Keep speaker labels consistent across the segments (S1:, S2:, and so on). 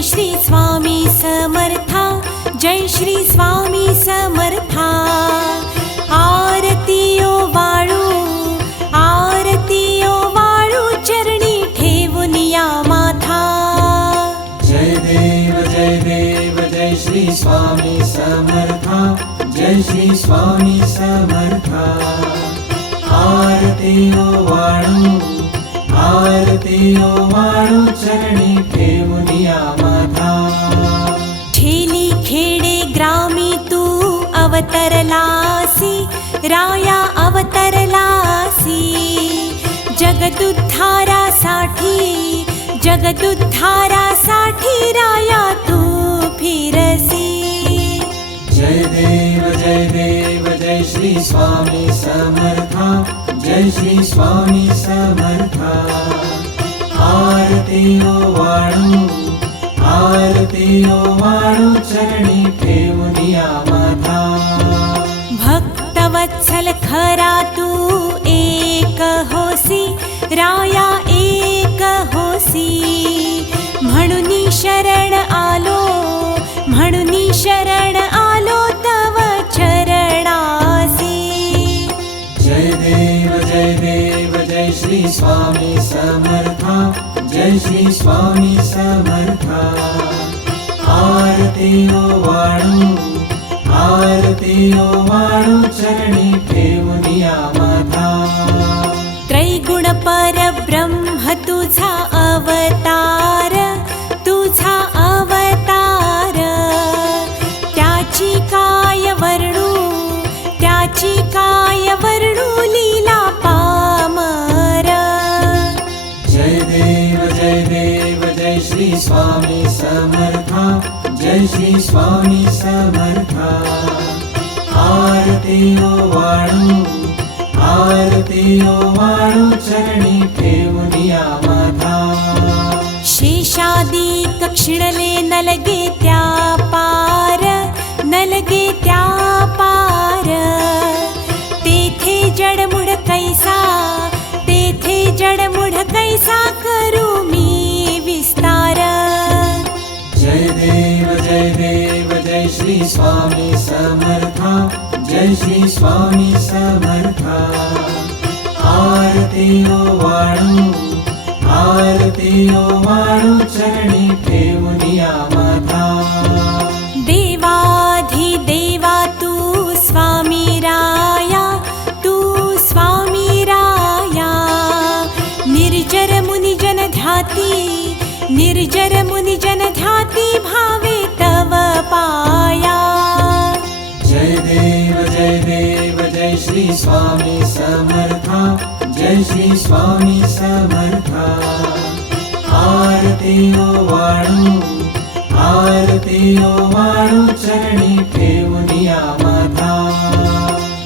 S1: जय श्री स्वामी समर्था जय श्री स्वामी समर्था। आरतीयो वाळू आरतीयो वाळू चरणी ठेवून या माथा।
S2: जय देव जय देव जय श्री स्वामी समर्था जय श्री स्वामी समर्था। आरती ओ वाळू आरती ओ वाळू चरणी ठेवून
S1: अवतरलासी राया अवतरलासी। जगदुद्धारासाठी जगदुद्धारासाठी राया तू फिरसी।
S2: जय देव जय देव जय श्री स्वामी समर्था। जय श्री स्वामी समर्था। आरती ओ वाळू आरती ओ वाळू चरणी ठेवून या
S1: वत्सल खरा तू एक होसी राया एक होसी. म्हणून शरण आलो म्हणून शरण आलो तव चरणासी.
S2: जय देव जय देव जय श्री स्वामी समर्था जय श्री स्वामी समर्था. आरती वाणू आरती ओ चरणी माथा
S1: त्रैगुण परब्रह्म तुझा अवतार.
S2: स्वामी समर्था। आरतीयो वाणो आरतीयो वाणो चरणी थेव शीषादि
S1: शेषादि कक्षिणले नलगे
S2: श्री स्वामी समर्था। आरती ओ वाळू आरती ओ वाळू चरणी ठेवून या माथा
S1: देवाधी देवा तू स्वामी राया तू स्वामी राया। निर्जर मुनिजन ध्याती निर्जर मुनिजन ध्याती
S2: श्री स्वामी समर्था जय श्री स्वामी समर्था। आरती ओ वाणू आरती ओ वाणू चरणी ठेवून या माथा।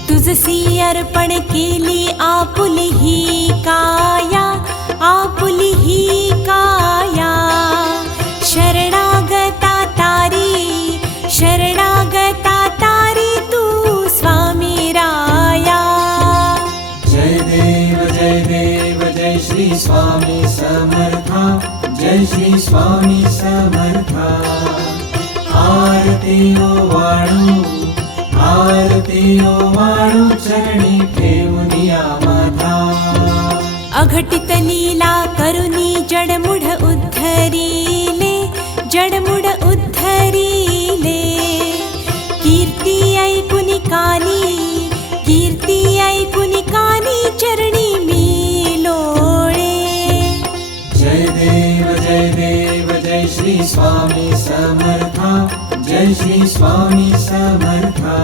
S1: तुझसी अर्पण केली आपुली ही काया आपुली ही
S2: जय श्री स्वामी समर्था जय श्री स्वामी समर्था। आरती ओ वाळू आरती ओ वाळू चरणी ठेवून या माथा
S1: अघटित लीला करुनी जडमुढ उद्धरिले जडमुढ उद्धरिले। कीर्ती ऐकुनी कानी कीर्ती ऐकुनी
S2: श्री स्वामी समर्था।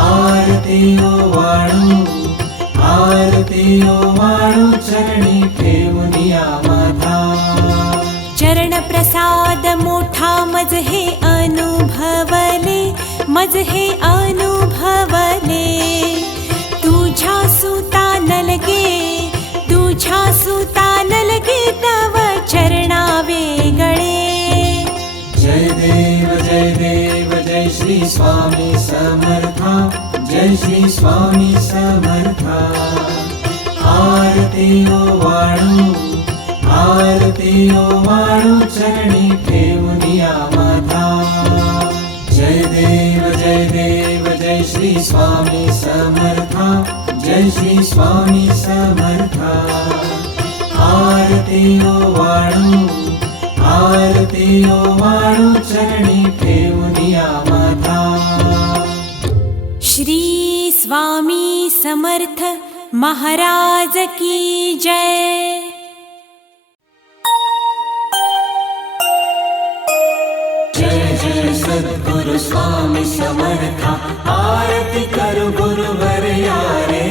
S2: आरती ओ वाणू आरती ओ वाणू चरणी ठेवनिया माथा
S1: चरण प्रसाद मोठा मज हे अनुभवले मज हे अनुभवले। तुझ्या सुता नलगे तुझ्या सुता नलगे
S2: समर्था। जय श्री स्वामी समर्था। आरती ओ वाणू आरती वाणू चरणी ठेवूनिया माथा जय देव जय देव जय श्री स्वामी समर्था। जय श्री स्वामी समर्था। आरती ओवाळू आरती वाणू चरणी
S1: स्वामी समर्थ महाराज की जय।
S2: जय जय सद्गुरु स्वामी समर्था आरती करु गुरुवर यारे।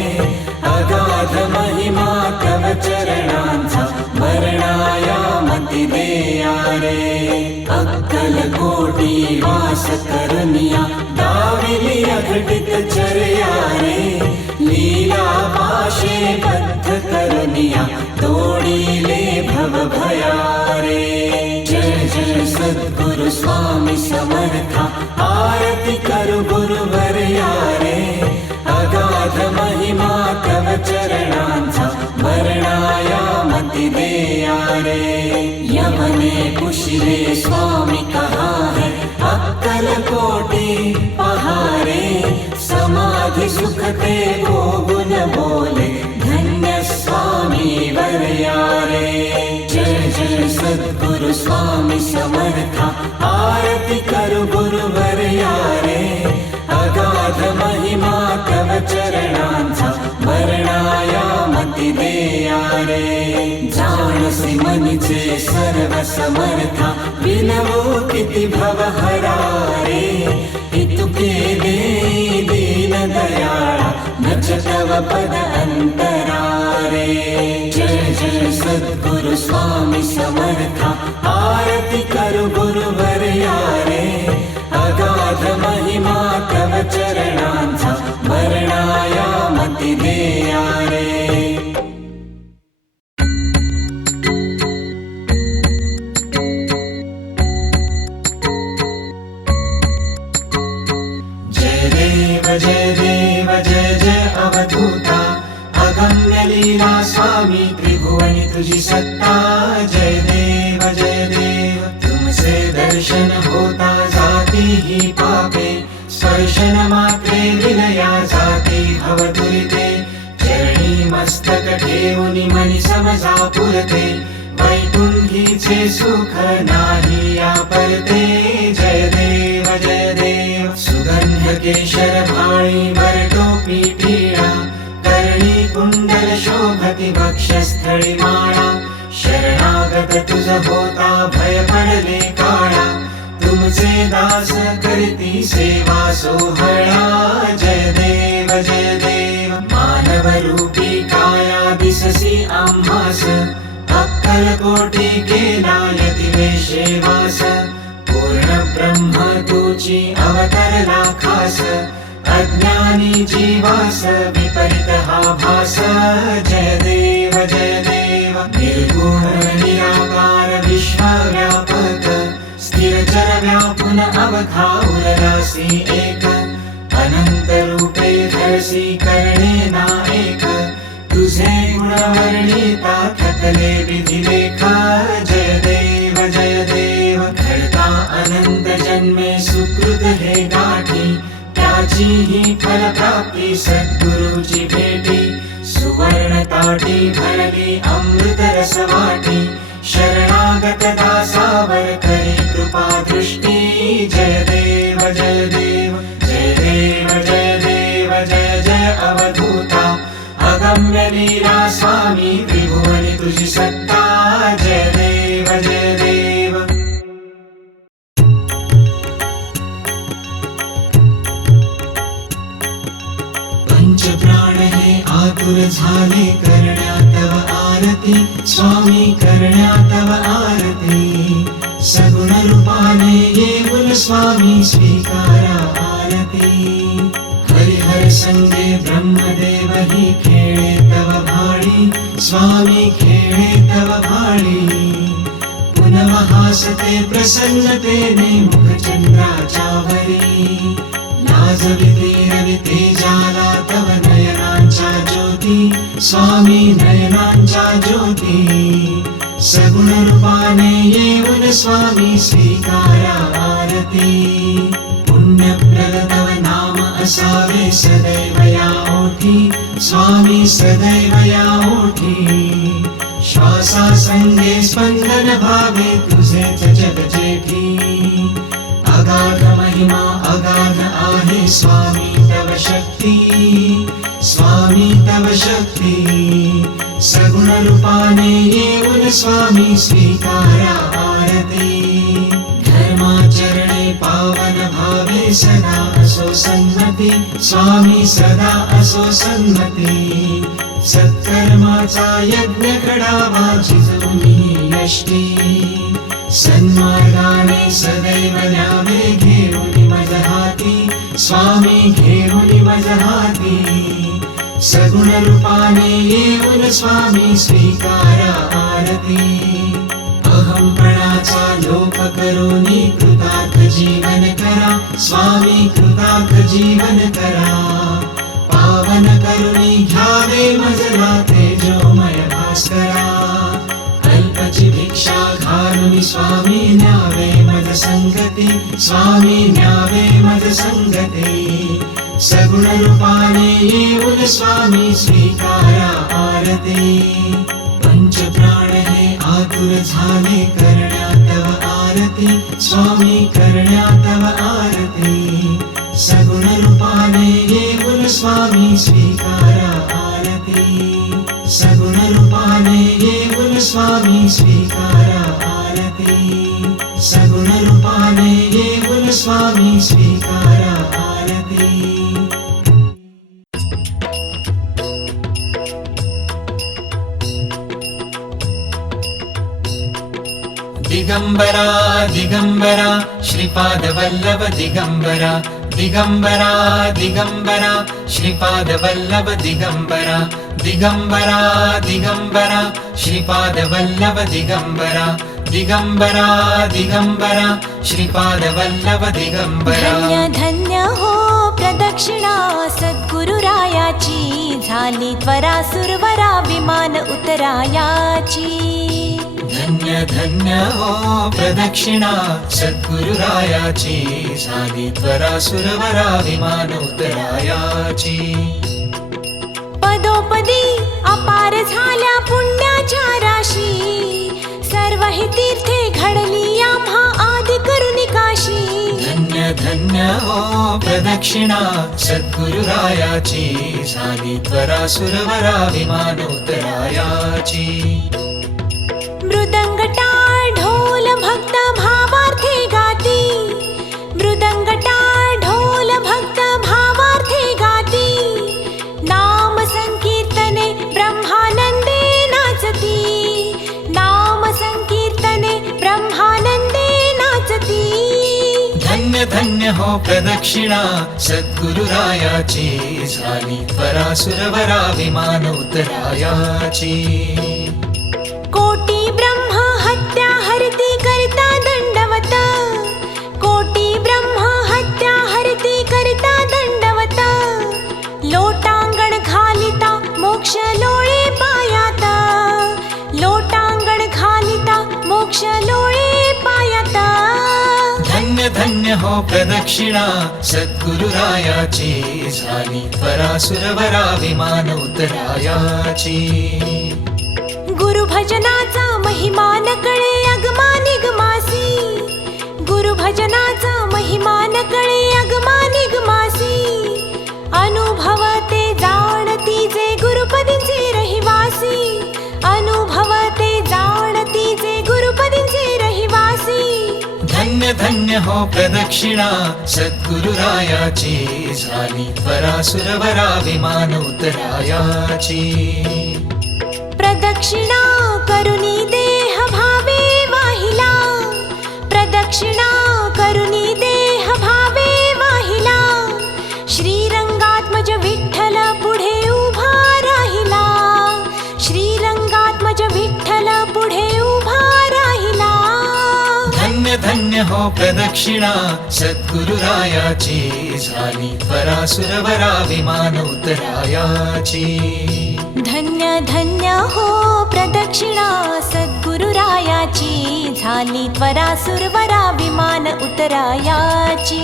S2: अगाध महिमा तव चरणांचा मरणाया मती दे यारे। अक्कल कोटी वास करुनिया दाविली अघटित चर्या रे लीला पाशे बद्ध करुनिया तोडीले भव भयारे। जय जय सद्गुरु स्वामी समर्था आरती करू गुरुवर रे अगाध महिमा तव चरणांचा मरणाया मति दे यमने पुशिले स्वामी कहा है अक्कल कोटी पहारे समाधि सुखते गो गुण बोले धन्य स्वामी वरयारे। जय जय सद्गुरु स्वामी समर्था आरती करू गुरुवर यारे अगाध महिमा तव चरणांचा मरणाया मती दे यारे जाणसी मनीचे सर्व समर्था विनवो हो किति भव हरारे इतुके दे दीन दयाळा नच तव पद अन्तरारे। जय जय सद्गुरु स्वामी समर्था आरति करू गुरुवर यारे। अगाध महिमा तव चरणांचा मरणाया मती जगत तुझ होता भय पडले काळा. तुमचे दास करती सेवा सोहळा. जय देव जय देव. मानव रूपी काया दिससी आम्हास. अक्कल कोटी केला यतिवेशे वास पूर्ण ब्रह्म तुची अवतरला खास. अज्ञानी जीवास विपरीत हा भास. जय देव जय देव निर्गुण निर्गुणनिराकार विश्वव्यापक स्थिर चर व्यापुन अवघा एक अनन्तरूपे धरसि कर्णे करणे ना एक तुझे गुणवर्णिता थकले विधिलेखा जय देव जय देव घडता अनन्त जन्मे सुकृत हे गाठी त्याची ही फल प्राप्ती सद्गुरुची भेटी सुवर्ण ताटी भरली अमृत रस वाटी शरणागत दासावर करी कृपा दृष्टी. जय देव जय देव जय देव जय देव जय जय अवधूता. अगम्य लीला स्वामी त्रिभुवनी तुझी सत्ता. जय देव जय देव. आतुर झाले करण्या तव आरती स्वामी करण्या तव आरती. सगुण रूपाने येऊन स्वामी स्वीकारा आरती. हरिहर संगे ब्रह्मदेव ही खेळे तव भाळी स्वामी खेळे तव भाळी. पुनवहासते प्रसन्नतेने मुखचंद्राच्या वरी लाज विधीर तेजाला तव नयनांच्या ज्योती स्वामी नयनांच्या ज्योती. स्वामी स्वीकारा आरती. पुण्यप्रद तव नाम असावे सदैव या ओठी. स्वामी सदैव या ओठी. श्वासासंगे स्पंदन भावे तुझे जग जेठी. अगाध महिमा अगाध आहे स्वामी तव शक्ती. स्वामी तव शक्ती सगुण रूपाने येऊन स्वामी स्वीकारा आरती। धर्माचरणे पावन भावे सदा असो सन्मती स्वामी सदा असो सन्मती सत्कर्माचा यज्ञ घडावा जिजवून यष्टी। सन्मार्गाने सदैव न्यावे घेऊन मजहाती स्वामी घेऊन मजहाती सगुण रूपाने येऊन स्वामी स्वीकारा आरती. अहंपणाचा लोप करोनी कृतार्थ जीवन करा स्वामी कृतार्थ जीवन करा. पावन करुणी घ्यावे मजला तेजोमय भास्करा. अल्पची भिक्षा घालून स्वामी न्यावे मज संगती स्वामी न्यावे मज संगती सगुण रूपाने येऊन स्वामी स्वीकारा आरती। झाले करण्या तव आरती। स्वामी करण्या तव आरती। येऊन स्वामी स्वीकारा आरती। सगुण रूपाने येऊन स्वामी स्वीकारा आरती। सगुण रूपाने येऊन स्वामी स्वीकारा दिगंबरा दिगंबरा श्रीपाद वल्लभ दिगंबरा दिगंबरा दिगंबरा श्रीपाद वल्लभ दिगंबरा दिगंबरा दिगंबरा श्रीपाद वल्लभ दिगंबरा दिगंबरा दिगंबरा श्रीपाद वल्लभ दिगंबरा
S1: धन्य धन्य हो प्रदक्षिणा सद्गुरुरायाची झाली त्वरा सुरवरा विमान उतरायाची
S2: धन्य धन्य हो प्रदक्षिणा. सद्गुरुरायाची झाली त्वरा सुरवरा विमान उतरायाची
S1: पदोपदी अपार झाल्या पुण्याच्या राशी. सर्व ही तीर्थे घडली आम्हा आदि करुणी काशी.
S2: धन्य धन्य हो प्रदक्षिणा. सद्गुरुरायाची झाली त्वरा सुरवरा विमान धन्य हो प्रदक्षिणा सद्गुरुरायाची झाली त्वरा सुरवरा धन्य हो प्रदक्षिणा सद्गुरुरायाची. झाली परासुरवरा विमान उतरायाची
S1: गुरुभजनाचा महिमा न कळे अगमा निगमासी. गुरुभजनाचा महिमा न कळे
S2: धन्य हो प्रदक्षिणा सद्गुरुरायाची. झाली परासुरवरा सुरवरा विमान उतरायाची
S1: प्रदक्षिणा प्रदक्षिणा
S2: सद्गुरुरायाची झाली त्वरा सुरवरा विमान उतरायाची
S1: धन्य धन्य हो प्रदक्षिणा सद्गुरुरायाची झाली त्वरा सुरवरा विमान उतरायाची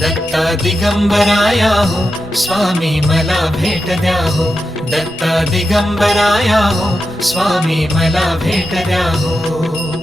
S2: दत्ता दिगंबराया हो स्वामी मला भेट द्या हो दत्ता दिगंबराया हो स्वामी मला भेट द्या हो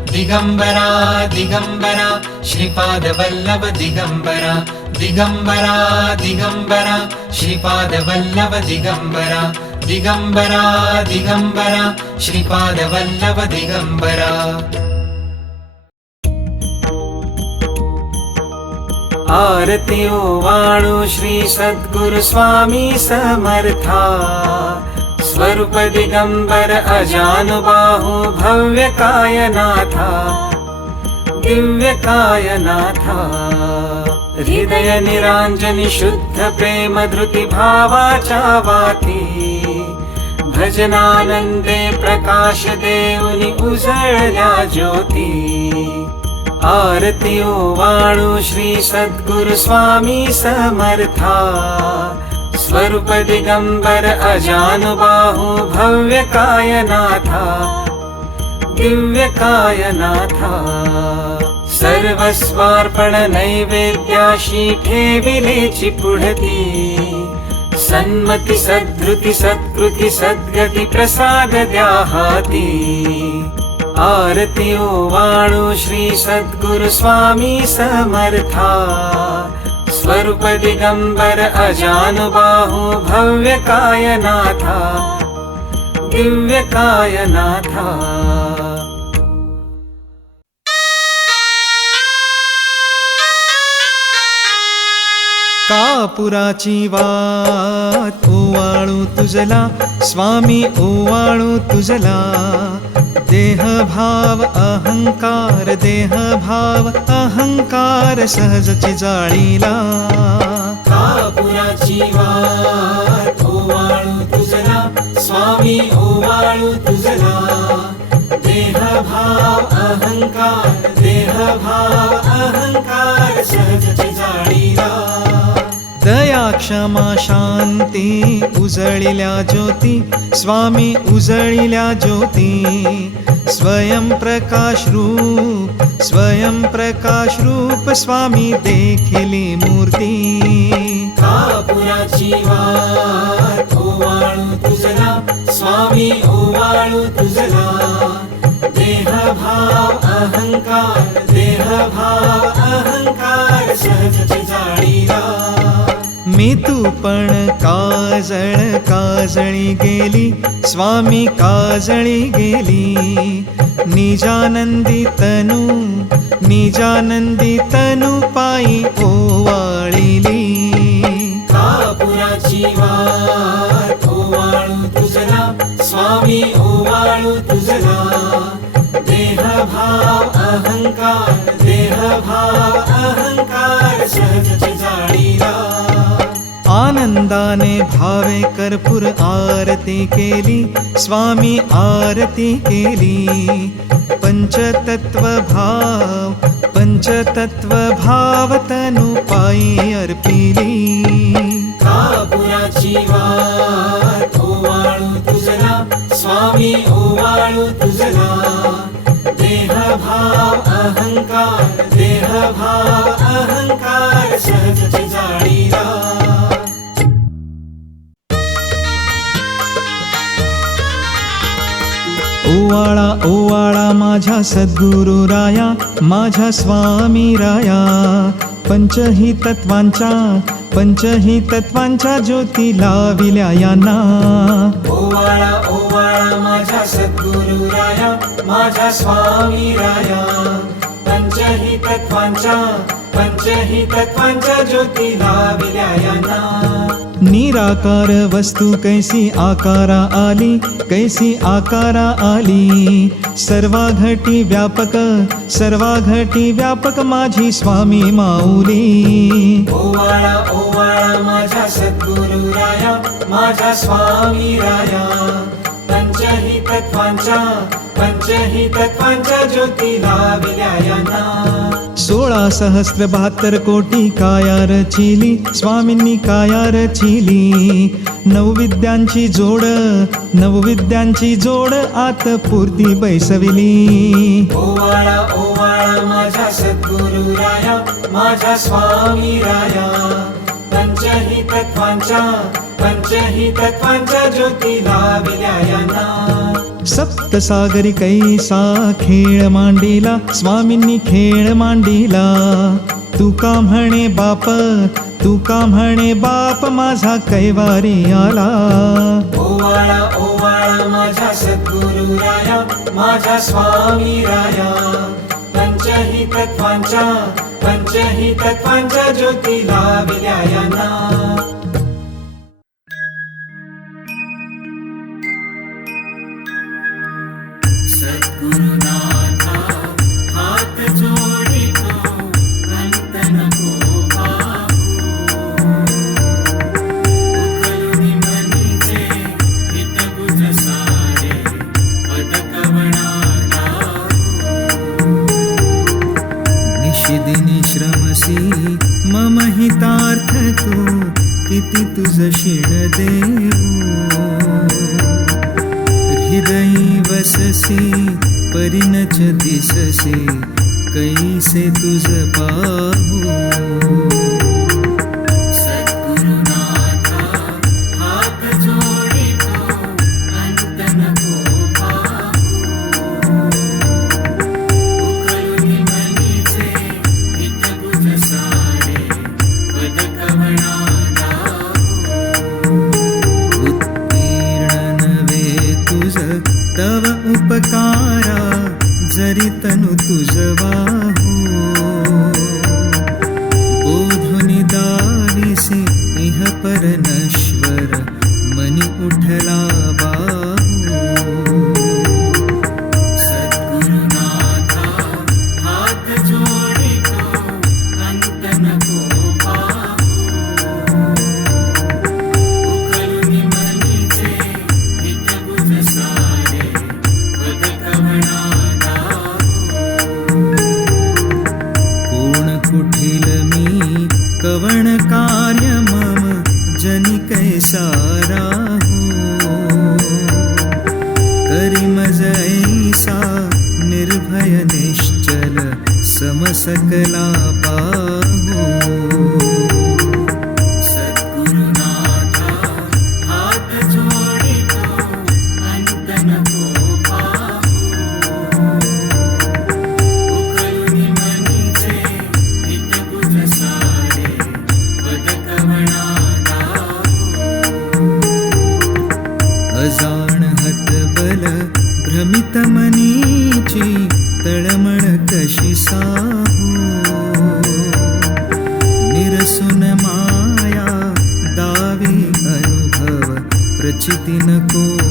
S2: दिगम्बरा दिगम्बरा श्रीपादवल्लभ दिगम्बरा दिगम्बरा दिगम्बरा श्रीपादवल्लभ दिगम्बरा दिगम्बरा दिगम्बरा श्रीपादवल्लभ दिगम्बरा। आरतियो वाणु श्री सद्गुरुस्वामी समर्था। स्वरूपदिगम्बर अजानुबाहो भव्यकाय नाथा दिव्यकाय नाथा हृदय निराञ्जनि शुद्ध प्रेम धृतिभावाचावाती भजनानन्दे प्रकाश देवुनिपुषण ज्योती आरतियो वाणु श्री सद्गुरुस्वामी समर्था। स्वरूप दिगम्बर अजानुबाहु भव्यकाय नाथा दिव्यकाय नाथा सर्वस्वार्पण नैवेद्याशीठे विलेचि पुढति। सन्मति सद्गृति सत्कृति सद्गति प्रसाद द्याहाति आरतियो वाणो श्री सद्गुरु स्वामी समर्था। स्वरूप दिगम्बर अजानुबाहो भव्यकायनाथ किव्यकायनाथ का
S3: पुराची वा ओवाळू तुझला स्वामी ओवाळू तुझला. देह भाव अहंकार देह भाव अहंकार सहजची जाळीला.
S2: कापुराची वाट ओवाळू तुझला स्वामी ओवाळू तुझला. देह भाव अहंकार देह भाव अहंकार सहजची जाळीला.
S3: दया क्षमा शांती उजळिल्या ज्योती स्वामी उजळिल्या ज्योती. स्वयं प्रकाश रूप स्वयं प्रकाश रूप स्वामी देखिली मूर्ती.
S2: कापुराची वाट ओवाळू तुझला स्वामी ओवाळू तुझला. देह भाव अहंकार देह भाव अहंकार सहज जाणीला.
S3: स्वामी तू पण काजळ काजळी गेली. स्वामी काजळी गेली. निजानंदी तनु निजानंदी तनु पायी ओवाळिली.
S2: कापुराची वाट ओवाळू तुझला स्वामी ओवाळू तुझला देह भाव अहंकार देह भाव अहंकार सहजची जाणीला.
S3: आनंदाने भावे कर्पूर आरती केली स्वामी आरती केली. पंचतत्व भाव पंचतत्व भाव तनु पायी अर्पिली.
S2: कापुराची वाट ओवाळू तुझला स्वामी ओवाळू तुझला. देह भाव अहंकार देह भाव अहंकार सहजची जाळीला
S3: ओवाळा ओवाळा माझ्या सद्गुरु राया माझ्या स्वामी राया. पंचही तत्वांच्या पंचही तत्वांच्या ज्योती लाविल्या यांना.
S2: ओवाळा ओवाळा माझ्या सद्गुरु राया माझ्या स्वामी राया. पंचही तत्वांच्या पंचही तत्वांच्या ज्योती लाविल्या यांना.
S3: निराकार वस्तू कैसी आकारा आली कैसी आकारा आली। सर्वाघटी व्यापक सर्वाघटी व्यापक माझी स्वामी माऊली।
S2: ओवाळा ओवाळा माझ्या सद्गुरु राया माझ्या स्वामी राया। पंचही तत्वांच्या पंचही तत्वांच्या
S3: सोळा सहस्र बहात्तर कोटी काया रचिली स्वामींनी काया रचिली. नवविद्यांची जोड नवविद्यांची जोड आत पूर्ती बैसविली.
S2: ओवाळा ओवाळा माझ्या सद्गुरु राया माझ्या स्वामी राया. पंचही तत्वांच्या पंचही तत्वांच्या ज्योती लाविल्या यांना.
S3: सप्तसागरी कैसा खेळ मांडिला स्वामींनी खेळ मांडिला. तुका म्हणे बाप तुका म्हणे बाप माझा कैवारी आला.
S2: ओवाळा ओवाळा माझा सद्गुरु राया माझा स्वामी राया. पंचही तत्वांच्या पंचही तत्वांच्या ज्योती लाविल्या मनीची
S3: तळमळ कशी साहू? निरसुन माया दावी अनुभव प्रचिती
S2: नको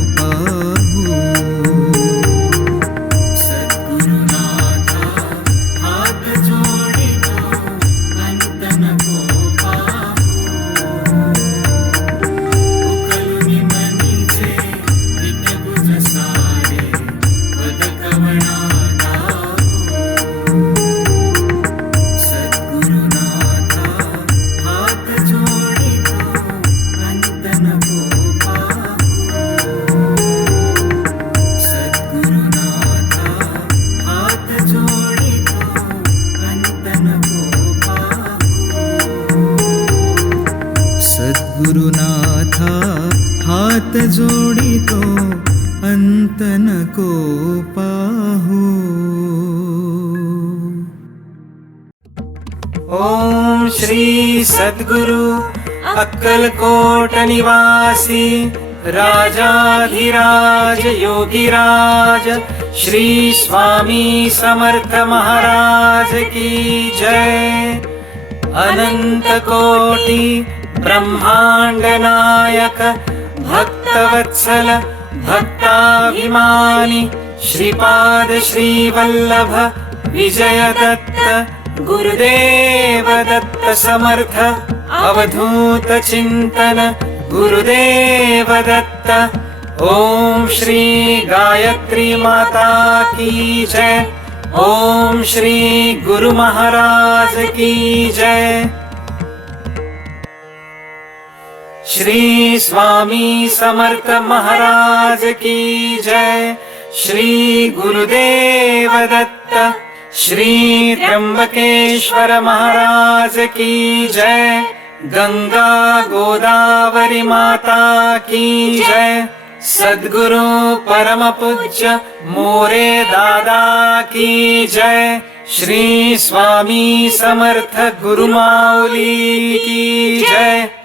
S3: सद्गुरुनाथा हात जोडितो अंत नको पाहू।
S2: ओम श्री सद्गुरु अक्कलकोट निवासी राजाधिराज योगीराज श्री स्वामी समर्थ महाराज की जय। अनंत कोटि ब्रह्माण्ड नायक भक्तवत्सल भक्ताभिमानी श्रीपाद श्रीवल्लभ विजय दत्त गुरुदेव दत्त समर्थ अवधूत चिन्तन गुरुदेव दत्त ॐ श्री गायत्री माता की जय ॐ श्री गुरु महाराज की जय श्री स्वामी समर्थ महाराज की जय। श्री गुरुदेव दत्त श्री त्र्यंबकेश्वर महाराज की जय। गंगा गोदावरी माता की जय। सद्गुरु परम पूज्य मोरे दादा की जय। श्री स्वामी समर्थ गुरुमाऊली की जय।